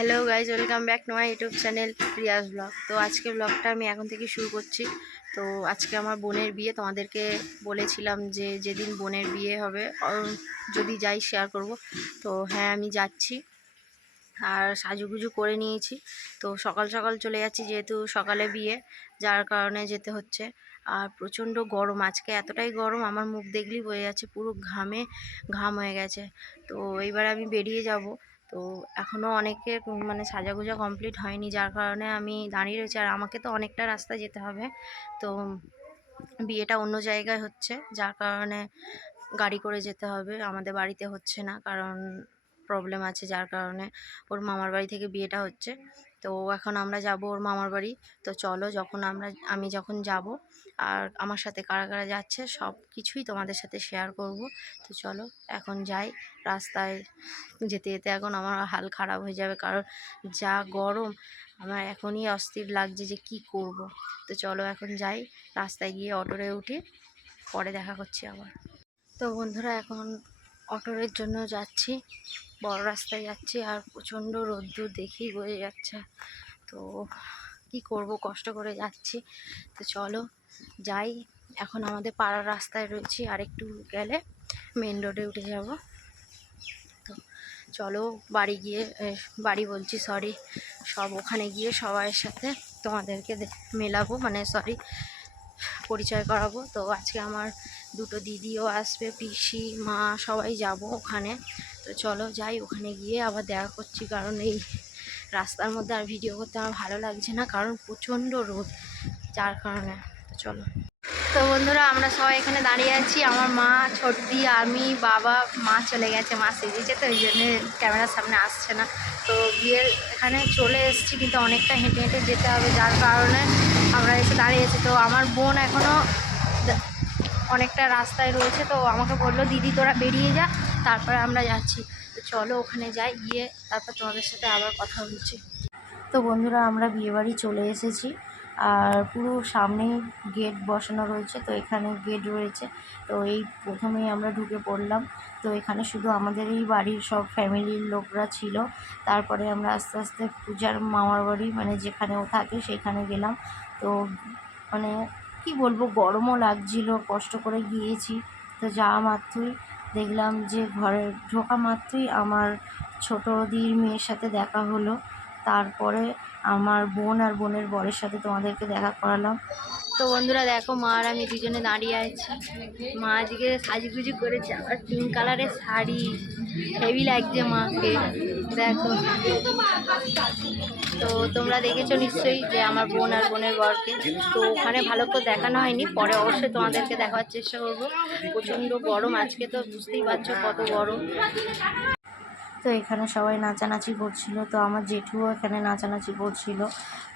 Hello guys, welcome back to my YouTube channel Riaz vlog. তো আজকে ব্লগটা আমি এখন থেকে শুরু করছি। তো আজকে আমার বোনের বিয়ে, তোমাদেরকে বলেছিলাম যে যেদিন বোনের বিয়ে হবে যদি যাই শেয়ার করব। তো হ্যাঁ, আমি যাচ্ছি আর সাজুগুজু করে নিয়েছি। তো সকাল সকাল চলে যাচ্ছি, যেহেতু সকালে বিয়ে, যার কারণে যেতে হচ্ছে। আর প্রচণ্ড গরম, আজকে এতটাই গরম আমার মুখ দেখলেই বোঝা যাচ্ছে পুরো ঘামে ঘাম হয়ে গেছে। তো এইবার আমি বেরিয়ে যাব। তো এখনও অনেকে মানে সাজাগুজা কমপ্লিট হয়নি, যার কারণে আমি দাঁড়িয়ে রয়েছি। আর আমাকে তো অনেকটা রাস্তা যেতে হবে। তো বিয়েটা অন্য জায়গায় হচ্ছে, যার কারণে গাড়ি করে যেতে হবে, আমাদের বাড়িতে হচ্ছে না, কারণ প্রবলেম আছে, যার কারণে ওর মামার বাড়ি থেকে বিয়েটা হচ্ছে। তো এখন আমরা যাব ওর মামার বাড়ি। তো চলো, আমি যখন যাব আর আমার সাথে কারা কারা যাচ্ছে সব কিছুই তোমাদের সাথে শেয়ার করব। তো চলো এখন যাই। রাস্তায় যেতে যেতে এখন আমার হাল খারাপ হয়ে যাবে, কারণ যা গরম, আমার এখনই অস্থির লাগছে যে কি করব। তো চলো এখন যাই, রাস্তায় গিয়ে অটোরে উঠি, পরে দেখা করছি আবার। তো বন্ধুরা, এখন অটোর জন্য যাচ্ছি, বড় রাস্তায় যাচ্ছি, আর প্রচণ্ড রোদ্দুর দেখেই বোঝা যাচ্ছে। তো কি করব, কষ্ট করে যাচ্ছি। তো চলো যাই। এখন আমাদের পাড়ার রাস্তায় রয়েছি, আর একটু গেলে মেন রোডে উঠে যাব। তো চলো বাড়ি বলছি, সরি, সব ওখানে গিয়ে সবার সাথে তোমাদেরকে মেলাবো, মানে সরি, পরিচয় করাবো। তো আজকে আমার দুটো দিদিও আসবে, পিসি, মা, সবাই যাব ওখানে। তো চলো যাই, ওখানে গিয়ে আবার দেখা করছি, কারণ এই রাস্তার মধ্যে আর ভিডিও করতে আমার ভালো লাগছে না, কারণ প্রচণ্ড রোদ, যার কারণে। তো চলো। তো বন্ধুরা, আমরা সবাই এখানে দাঁড়িয়ে আছি, আমার মা, ছোটদি, আমি, বাবা। মা চলে গেছে, মা সেজেছে, তো ওই জন্যে ক্যামেরার সামনে আসছে না। তো বিয়ের এখানে চলে এসেছি, কিন্তু অনেকটা হেঁটে হেঁটে যেতে হবে, যার কারণে আমরা এসে দাঁড়িয়েছি। তো আমার বোন এখনও অনেকটা রাস্তায় রয়েছে, তো আমাকে বললো দিদি তোরা বেরিয়ে যা, তারপরে আমরা যাচ্ছি। তো চলো ওখানে যাই, গিয়ে তারপর তোমাদের সাথে আবার কথা বলছি। তো বন্ধুরা, আমরা বিয়েবাড়ি চলে এসেছি, আর পুরো সামনেই গেট বসানো রয়েছে। তো এখানে গেট রয়েছে, তো এই প্রথমেই আমরা ঢুকে পড়লাম। তো এখানে শুধু আমাদের এই বাড়ির সব ফ্যামিলির লোকরা ছিল। তারপরে আমরা আস্তে আস্তে পূজার মামার বাড়ি, মানে যেখানে ও থাকে সেখানে গেলাম। তো মানে কি বলবো, গরমও লাগছিল, কষ্ট করে গিয়েছি। তো যাওয়া মাত্রই দেখলাম যে ঘরে ঢোকা মাত্রই আমার ছোটো দিদির মেয়ের সাথে দেখা হলো। তারপরে আমার বোন আর বোনের বরের সাথে তোমাদেরকে দেখা করালাম। তো বন্ধুরা দেখো, মা আর আমি দুজনে দাঁড়িয়ে আছি। মা আজকে সাজুগুজু করেছে, আবার পিঙ্ক কালারের শাড়ি, হেভি লাগছে মাকে, দেখো। তো তোমরা দেখেছো নিশ্চয়ই যে আমার বোন আর বোনের বরকে। তো ওখানে ভালো করে দেখানো হয়নি, পরে অবশ্যই তোমাদেরকে দেখার চেষ্টা করবো। প্রচণ্ড গরম আজকে, তো বুঝতেই পারছো কত গরম। তো এখানে সবাই নাচানাচি করছিল, তো আমার জেঠুও এখানে নাচানাচি করছিল।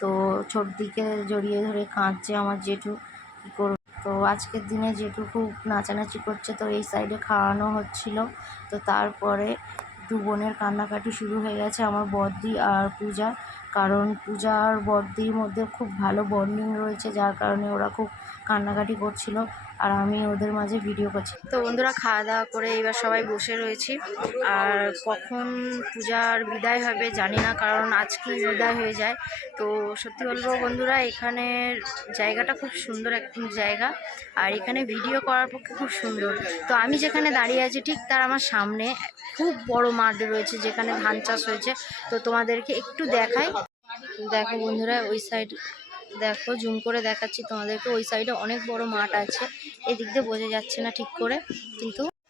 তো ছোটদিকে জড়িয়ে ধরে কাঁদছে আমার জেঠু, কী করব। তো আজকের দিনে জেঠু খুব নাচানাচি করছে, তো এই সাইডে খাওয়ানো হচ্ছিল। তো তারপরে দু বোনের কান্নাকাটি শুরু হয়ে গেছে, আমার বড়দি আর পূজা, কারণ পূজা আর বড়দির মধ্যে খুব ভালো বন্ডিং রয়েছে, যার কারণে ওরা খুব কান্নাকাটি করছিল, আর আমি ওদের মাঝে ভিডিও করছি। তো বন্ধুরা, খাওয়া দাওয়া করে এবার সবাই বসে রয়েছি, আর কখন পূজার বিদায় হবে জানি না, কারণ আজকেই বিদায় হয়ে যায়। তো সত্যি বলবো বন্ধুরা, এখানের জায়গাটা খুব সুন্দর একটা জায়গা, আর এখানে ভিডিও করার পক্ষে খুব সুন্দর। তো আমি যেখানে দাঁড়িয়ে আছি ঠিক তার আমার সামনে খুব বড় মাঠ রয়েছে, যেখানে ধান চাষ হয়েছে। তো তোমাদেরকে একটু দেখাই, দেখো বন্ধুরা, ওই সাইড দেখো, জুম করে দেখাচ্ছি তোমাদেরকে, ওই সাইডে অনেক বড় মাঠ আছে। এদিক দিয়ে বোঝা যাচ্ছে না ঠিক করে,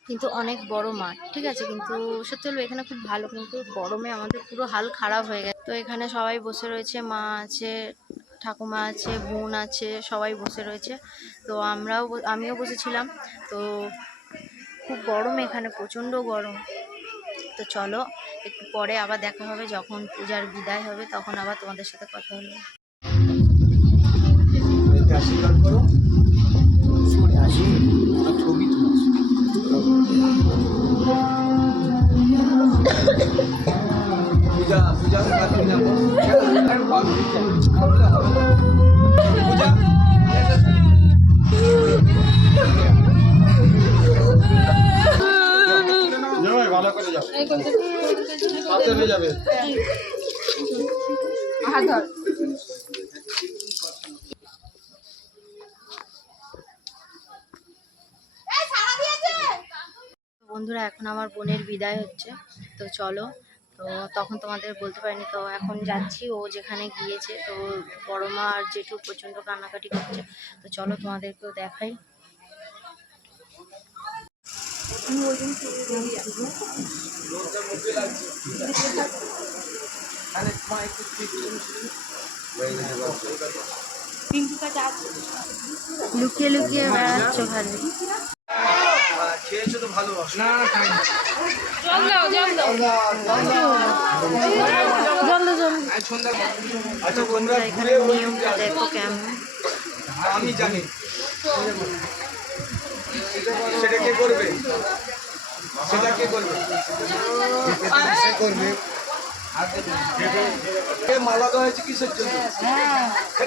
কিন্তু অনেক বড় মাঠ, ঠিক আছে। কিন্তু সত্যি বলবো এখানে খুব ভালো, কিন্তু গরমে আমাদের পুরো হাল খারাপ হয়ে গেছে। তো এখানে সবাই বসে রয়েছে, মা আছে, ঠাকুমা আছে, বোন আছে, সবাই বসে রয়েছে। তো আমিও বসেছিলাম। তো খুব গরম এখানে, প্রচণ্ড গরম। তো চলো, একটু পরে আবার দেখা হবে, যখন পূজার বিদায় হবে তখন আবার তোমাদের সাথে কথা হলো। আশীর্বাদ করো, সরে আসি, ছবি পূজা পূজা ভালো করে যাও, হাতে হয়ে যাবে। বন্ধুরা এখন আমার বোনের বিদায় হচ্ছে, তো চলো। তো তখন তোমাদের বলতে পারিনি, তো এখন যাচ্ছি ও যেখানে গিয়েছে। তো বড় মা আর জেঠু প্রচণ্ড কান্নাকাটি করছে, তো চলো তোমাদেরকেও দেখাই। লুকিয়ে লুকিয়ে বেড়াচ্ছ খালি। খেয়েছো তো ভালো। না আচ্ছা বন্ধুরা, এখানে নিয়মটা দেখো কেমন। আমি জানি সেটা কে করবে, সেটা কে করবে, সে করবে। মালা দেওয়া হয়েছে কিসের জন্য?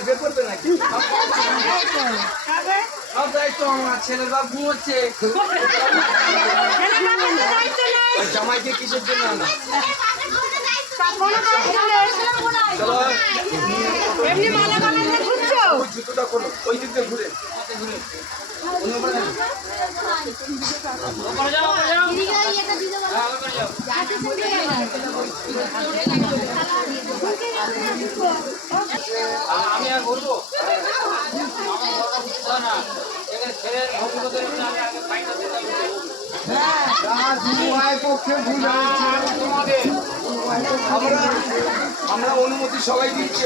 কে করবে নাকি? সব দায়িত্ব আমার, ছেলের বাপ ঘুমোচ্ছে। জামাইকে কিসের জন্য আনা? জুতোটা করো ওই দিক দিয়ে ঘুরে আমি আর বলবো আমরা অনুমতি সবাই দিচ্ছি।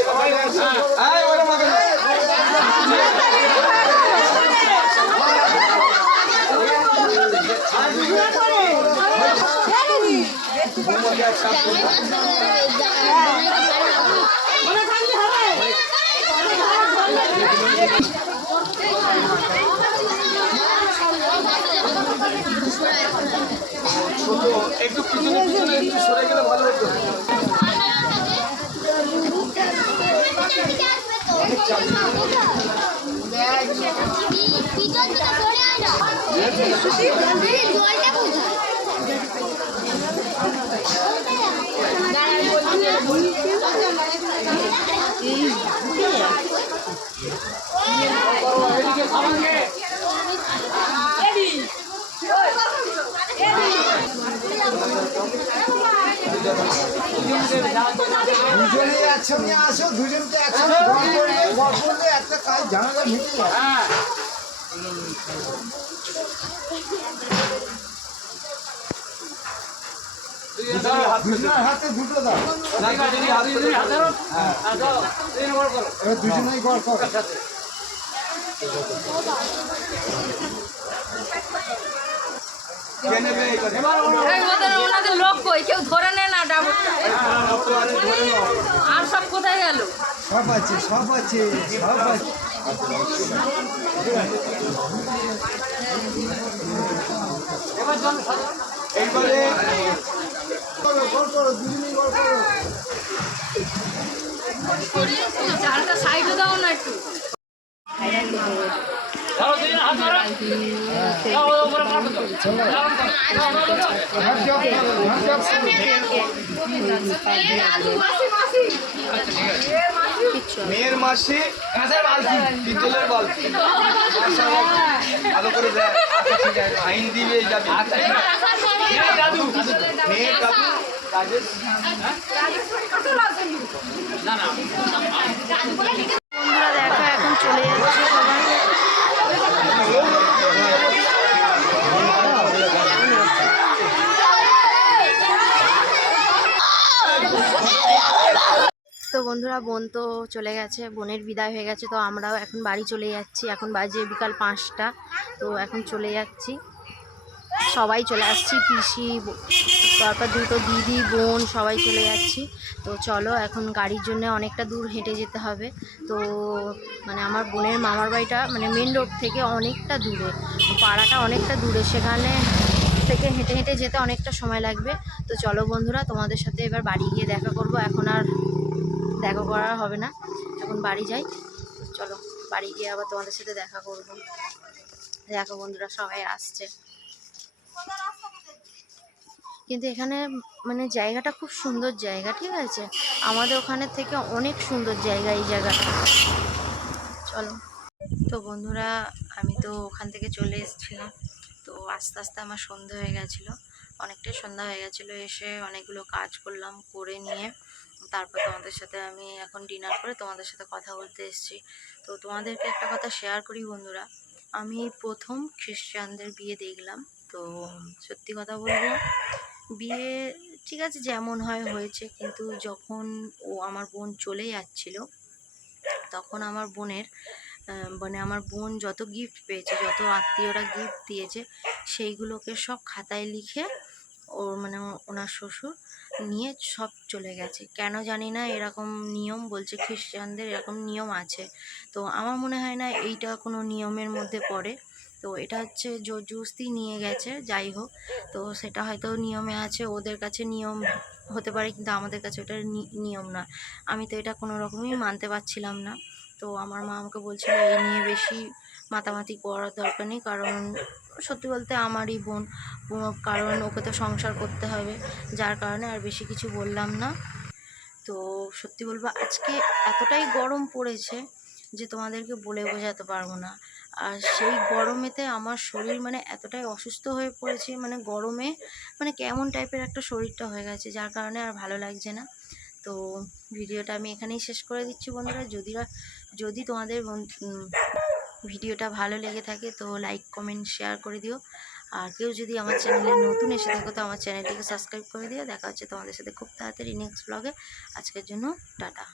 একটু পিছনে পিছনে একটু সরে গেলে ভালো হতো। দুজনেই একসঙ্গে আসো, দুজনকে একসঙ্গে গল্প করলে একটা কাজ ঝামেলা মিটে যায়। দুজনের হাতে দুটো দাও, এবার দুজনেই গল্প করো। ওনাদের লোক কই, কেউ ধরে নেয় না ডাবরটা। আর সব কোথায় গেল? সব আছে, সব আছে, সব আছে। এইবারে গল্প করো, দুজনেই গল্প করো। চালটা সাইডে দাও না একটু। মেয়ের মাসে পিতলের বালতি ভালো করে দেয়, আইন দিয়ে যাবে। মেয়ের দাদু বন্ধুরা দেখো এখন চলে যাচ্ছে সবাই। তো বন্ধুরা বোন তো চলে গেছে, বোনের বিদায় হয়ে গেছে, তো আমরাও এখন বাড়ি চলে যাচ্ছি। এখন বাজে বিকাল 5টা, তো এখন চলে যাচ্ছি, সবাই চলে আসছি, পিসি, তারপর দুটো দিদি, বোন, সবাই চলে যাচ্ছি। তো চলো, এখন গাড়ির জন্য অনেকটা দূর হেঁটে যেতে হবে। তো মানে আমার বোনের মামার বাড়িটা মানে মেন রোড থেকে অনেকটা দূরে, পাড়াটা অনেকটা দূরে, সেখানে থেকে হেঁটে হেঁটে যেতে অনেকটা সময় লাগবে। তো চলো বন্ধুরা, তোমাদের সাথে এবার বাড়ি গিয়ে দেখা করব। এখন আর দেখা করা হবে না, এখন বাড়ি যাই। চলো বাড়ি গিয়ে আবার তোমাদের সাথে দেখা করব। দেখো বন্ধুরা সবাই আসছে। কিন্তু এখানে মানে জায়গাটা খুব সুন্দর জায়গা, ঠিক আছে, আমাদের ওখানের থেকে অনেক সুন্দর জায়গা এই জায়গাটা। চলো। তো বন্ধুরা, আমি তো ওখান থেকে চলে এসেছিলাম। তো আস্তে আস্তে আমার সন্ধে হয়ে গেছিলো, অনেকটাই সন্ধ্যা হয়ে গেছিলো। এসে অনেকগুলো কাজ করলাম, করে নিয়ে তারপর তোমাদের সাথে আমি এখন ডিনার করে তোমাদের সাথে কথা বলতে এসেছি। তো তোমাদেরকে একটা কথা শেয়ার করি বন্ধুরা, আমি প্রথম খ্রিস্টানদের বিয়ে দেখলাম। তো সত্যি কথা বলবো, বিয়ে ঠিক আছে যেমন হয় হয়েছে, কিন্তু যখন আমার বোন চলে যাচ্ছিল, তখন আমার বোনের মানে আমার বোন যত গিফট পেয়েছে, যত আত্মীয়রা গিফট দিয়েছে, সেইগুলোকে সব খাতায় লিখে মানে ওনার শ্বশুর নিয়ে সব চলে গেছে। কেন জানি না, এরকম নিয়ম বলছে, খ্রিস্টানদের এরকম নিয়ম আছে। তো আমার মনে হয় না এইটা কোনো নিয়মের মধ্যে পড়ে। তো এটা হচ্ছে জোর জবরদস্তি নিয়ে গেছে, যাই হোক। তো সেটা হয়তো নিয়মে আছে, ওদের কাছে নিয়ম হতে পারে, কিন্তু আমাদের কাছে ওটা নিয়ম না। আমি তো এটা কোনো রকমই মানতে পারছিলাম না। তো আমার মা আমাকে বলছিল এই নিয়ে বেশি মাতামাতি করার দরকার নেই, কারণ সত্যি বলতে আমারই বোন, কারণ ওকে তো সংসার করতে হবে, যার কারণে আর বেশি কিছু বললাম না। তো সত্যি বলবো, আজকে এতটাই গরম পড়েছে যে তোমাদেরকে বলে বোঝাতে পারবো না। আর সেই গরমেতে আমার শরীর মানে এতটাই অসুস্থ হয়ে পড়েছে, মানে গরমে মানে কেমন টাইপের একটা শরীরটা হয়ে গেছে, যার কারণে আর ভালো লাগছে না। তো ভিডিওটা আমি এখানেই শেষ করে দিচ্ছি বন্ধুরা। যদি তোমাদের ভিডিওটা ভালো লেগে থাকে তো লাইক কমেন্ট শেয়ার করে দিও। আর কেউ যদি আমার চ্যানেলে নতুন এসে থাকো তো আমার চ্যানেলটিকে সাবস্ক্রাইব করে দিও। দেখা হচ্ছে তোমাদের সাথে খুব তাড়াতাড়ি নেক্সট ব্লগে। আজকের জন্য টাটা।